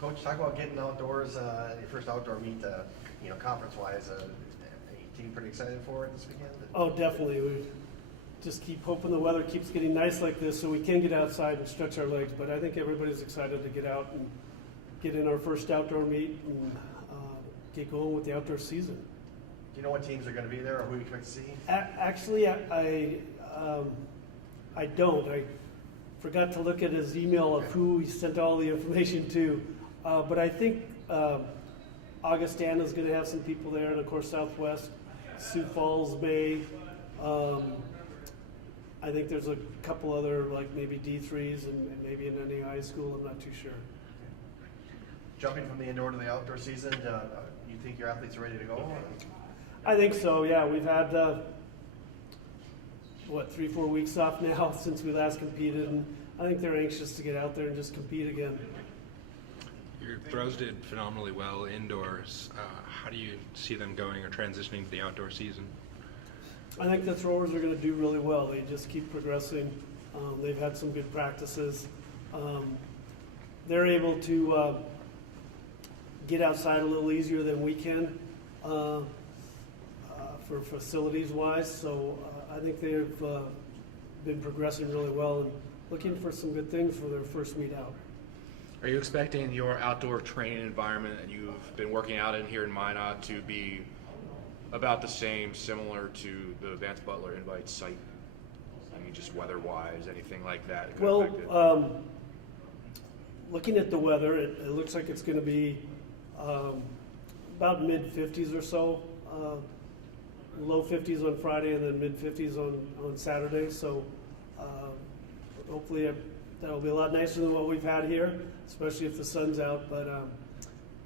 Coach, talk about getting outdoors, your first outdoor meet, conference-wise. Any team pretty excited for it this weekend? Oh, definitely. We just keep hoping the weather keeps getting nice like this so we can get outside and stretch our legs. But I think everybody's excited to get out and get in our first outdoor meet and get going with the outdoor season. Do you know what teams are going to be there or who you expect to see? Actually, I don't. I forgot to look at his email of who he sent all the information to. But I think Augustana is going to have some people there, and of course Southwest, Sioux Falls may. I think there's a couple other, like maybe D3s and maybe an NAI school. I'm not too sure. Jumping from the indoor to the outdoor season, you think your athletes are ready to go? I think so, yeah. We've had, 3-4 weeks off now since we last competed, and I think they're anxious to get out there and just compete again. Your throws did phenomenally well indoors. How do you see them going or transitioning to the outdoor season? I think the throwers are going to do really well. They just keep progressing. They've had some good practices. They're able to get outside a little easier than we can for facilities-wise. So I think they've been progressing really well and looking for some good things for their first meet out. Are you expecting your outdoor training environment that you've been working out in here in Minot to be about the same, similar to the Vance Butler Invite site? I mean, just weather-wise, anything like that? Well, looking at the weather, it looks like it's going to be about mid-50s or so. Low 50s on Friday and then mid-50s on Saturday. So hopefully that'll be a lot nicer than what we've had here, especially if the sun's out. But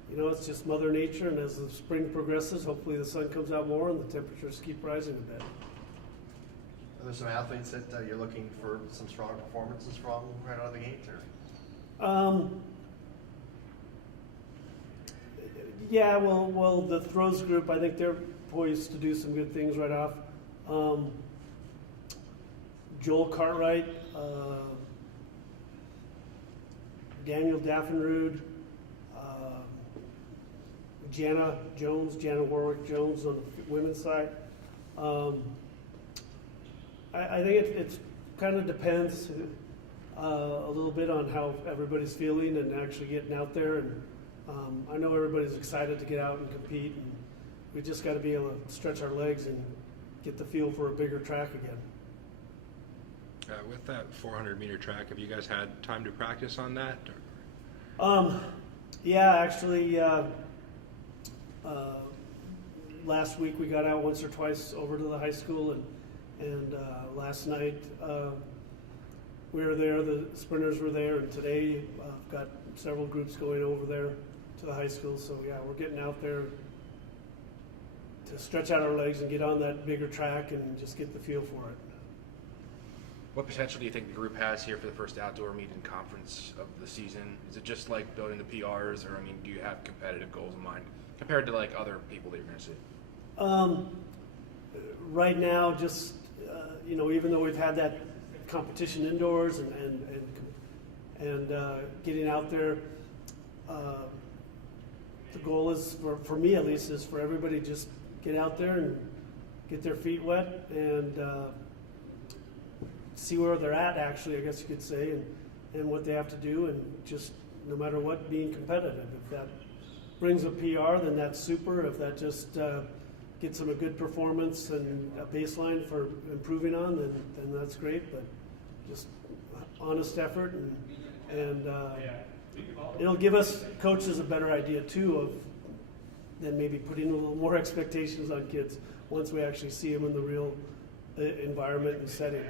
it's just Mother Nature, and as the spring progresses, hopefully the sun comes out more and the temperatures keep rising a bit. Are there some athletes that you're looking for some strong performances from right out of the gate? Or? Yeah, well, the throws group, I think they're poised to do some good things right off. Joel Cartwright, Daniel Daffenrud, Jana Warwick Jones on the women's side. I think it kind of depends a little bit on how everybody's feeling and actually getting out there. And I know everybody's excited to get out and compete, and we just got to be able to stretch our legs and get the feel for a bigger track again. With that 400-meter track, have you guys had time to practice on that? Yeah, actually, last week we got out once or twice over to the high school, and last night we were there. The sprinters were there, and today I've got several groups going over there to the high school. So yeah, we're getting out there to stretch out our legs and get on that bigger track and just get the feel for it. What potential do you think the group has here for the first outdoor meet and conference of the season? Is it just like building the PRs, or do you have competitive goals in mind compared to like other people that you're going to see? Right now, just even though we've had that competition indoors and getting out there, the goal is for me at least is for everybody to just get out there and get their feet wet and see where they're at, actually, I guess you could say, and what they have to do, and just no matter what, being competitive. If that brings a PR, then that's super. If that just gets them a good performance and a baseline for improving on, then that's great. But just honest effort, and it'll give us coaches a better idea too of then maybe putting a little more expectations on kids once we actually see them in the real environment and setting.